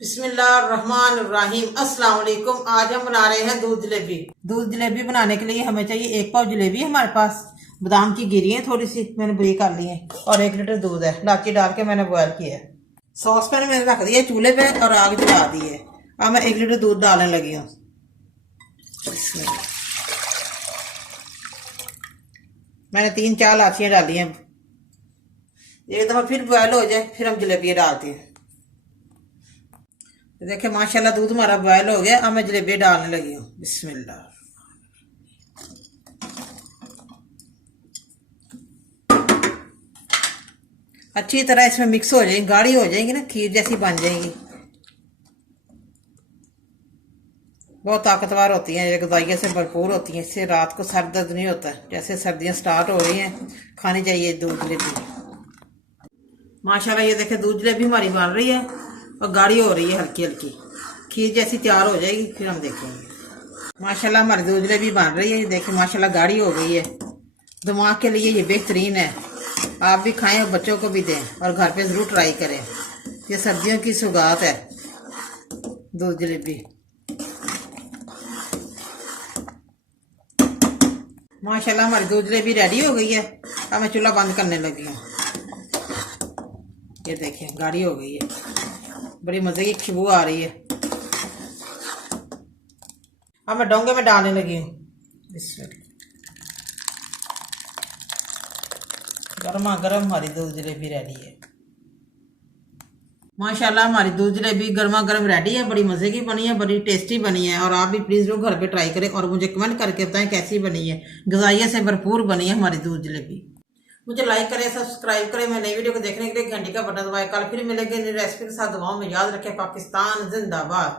बिस्मिल्लाहिर्रहमानिर्रहीम। अस्सलाम वालेकुम। आज हम बना रहे हैं दूध जलेबी। दूध जलेबी बनाने के लिए हमें चाहिए 1 पाव जलेबी। हमारे पास बादाम की गिरी है, थोड़ी सी मैंने बारीक कर ली है, और 1 लीटर दूध है। इलायची डाल के मैंने बॉयल किया है। सॉस पैन मैंने रख दिया चूल्हे पे और आग जला दी है। अब मैं 1 लीटर दूध डालने लगी हूँ। मैंने 3-4 इलायचियाँ डाली हैं। एक दफा फिर बॉयल हो जाए फिर हम जलेबियाँ डालते हैं। देखिए माशाल्लाह दूध हमारा बॉयल हो गया। अब मैं जलेबी डालने लगी हूँ। बिस्मिल्लाह। अच्छी तरह इसमें मिक्स हो जाएगी, गाढ़ी हो जाएगी ना, खीर जैसी बन जाएगी। बहुत ताकतवर होती हैं, ये ग़िज़ाइयत से भरपूर होती हैं। इससे रात को सर दर्द नहीं होता। जैसे सर्दियाँ स्टार्ट हो रही हैं, खानी चाहिए दूध जलेबी। माशाल्लाह ये देखें दूध जलेबी हमारी बन रही है और गाढ़ी हो रही है, हल्की हल्की खीर जैसी तैयार हो जाएगी, फिर हम देखेंगे। माशाल्लाह हमारी दूध जलेबी बन रही है। ये देखिए माशाल्लाह गाढ़ी हो गई है। दिमाग के लिए ये बेहतरीन है। आप भी खाएं और बच्चों को भी दें और घर पे ज़रूर ट्राई करें। ये सर्दियों की सौगात है दूध जलेबी। माशाल्लाह हमारी दूध जलेबी रेडी हो गई है। अब मैं चूल्हा बंद करने लगी हूँ। ये देखिए गाढ़ी हो गई है, बड़ी मज़े की खुशबू आ रही है। अब मैं डोंगे में डालने लगी हूँ। गर्मा गर्म हमारी दूध जलेबी रेडी है। माशाल्लाह हमारी दूध जलेबी गर्मा गर्म रेडी है। बड़ी मज़े की बनी है, बड़ी टेस्टी बनी है। और आप भी प्लीज़ लोग घर पे ट्राई करें और मुझे कमेंट करके बताएं कैसी बनी है। ग़िज़ाइयत से भरपूर बनी है हमारी दूध जलेबी। मुझे लाइक करें, सब्सक्राइब करें। मैं नई वीडियो को देखने के लिए घंटी का बटन दबाएं। कल फिर मिलेंगे नई रेसिपी के साथ। दुआओं में याद रखें। पाकिस्तान जिंदाबाद।